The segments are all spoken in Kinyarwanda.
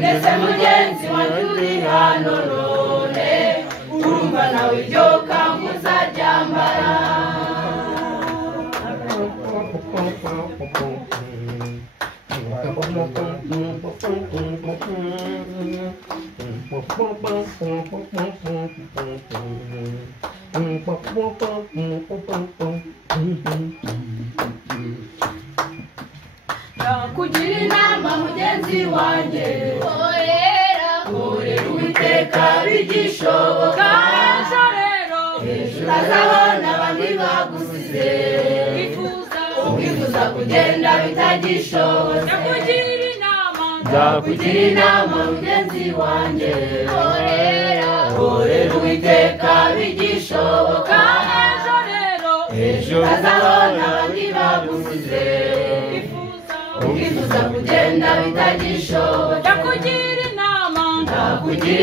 nese mugenzi wanjuri hano none urumva nawe iryo kangu uzajyambara kugira inama mugenzi wanjye korera Uwiteka bigishoboka utazabona abandi bagusize ukifuza kugenda bitagishobotse ndakugira inama mugenzi wanjye korera Uwiteka bigishoboka ejo utazabona abandi bagusize ukifuza kugenda bitagishobotse ndakugira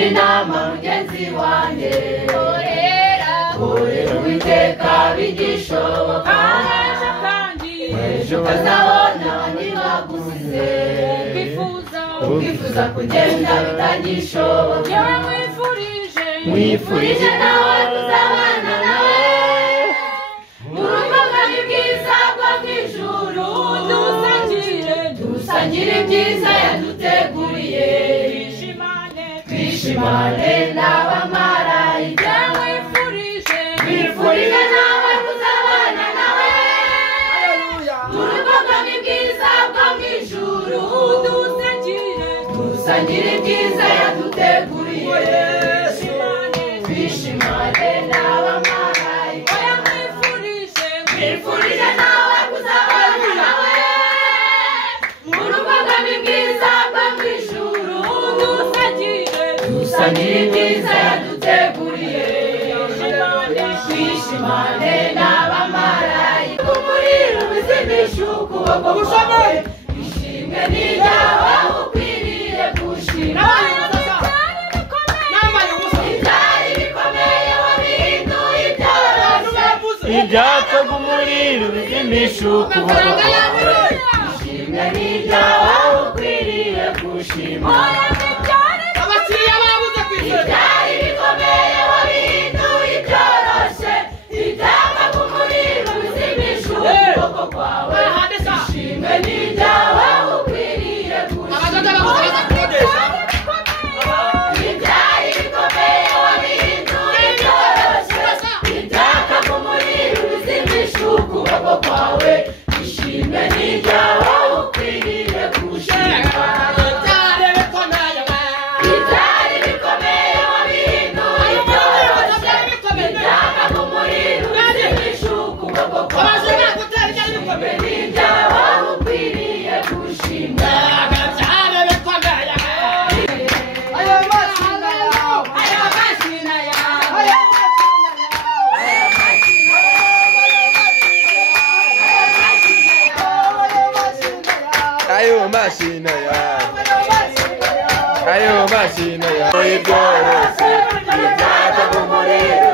inama mugenzi wanjye korera Uwiteka bigishoboka ejo utazabona abandi bagusize ukifuza kugenda bitagishobotse mwifurije nawe kuzabana nawe mu rugo rwari bwiza bwo mw'ijuru dusangire ibyiza yaduteguriye twishimane n'abamarayika mwifurije nawe kuzabana nawe mu rugo rwari bwiza bwo mw'ijuru dusangire ibyiza yaduteguriye twishimane n'abamarayika mwifurije nawe kuzabana nawe mu rugo rwari bwiza bwo mw'ijuru dusangire ibyiza yaduteguriye twishimane n'abamarayika umuriro uzimisha ukuboko kwawe ishimwe n'iryawe ukwiriye gushima ibyari bikomeye wabihinduye ibyoroshye ibyatsaga umuriro uzimisha ukuboko kwawe ishimwe n'iryawe ukwiriye gushima ibyari bikomeye wabihinduye ibyoroshye ibyatsaga umuriro uzimisha ukuboko kwawe ishimwe n'iryawe ukwiriye gushima ibyari bikomeye wabihinduye ibyoroshye ibyatsaga umuriro uzimisha ukuboko kwawe ishimwe n'iryawe ukwiriye gushima ibyari bikomeye wabihinduye ibyoroshye ibyatsaga umuriro uzimisha ukuboko kwawe ishimwe n'iryawe ukwiriye gushima ayo mashina ya ibyoroshye ibyatsaga umuriro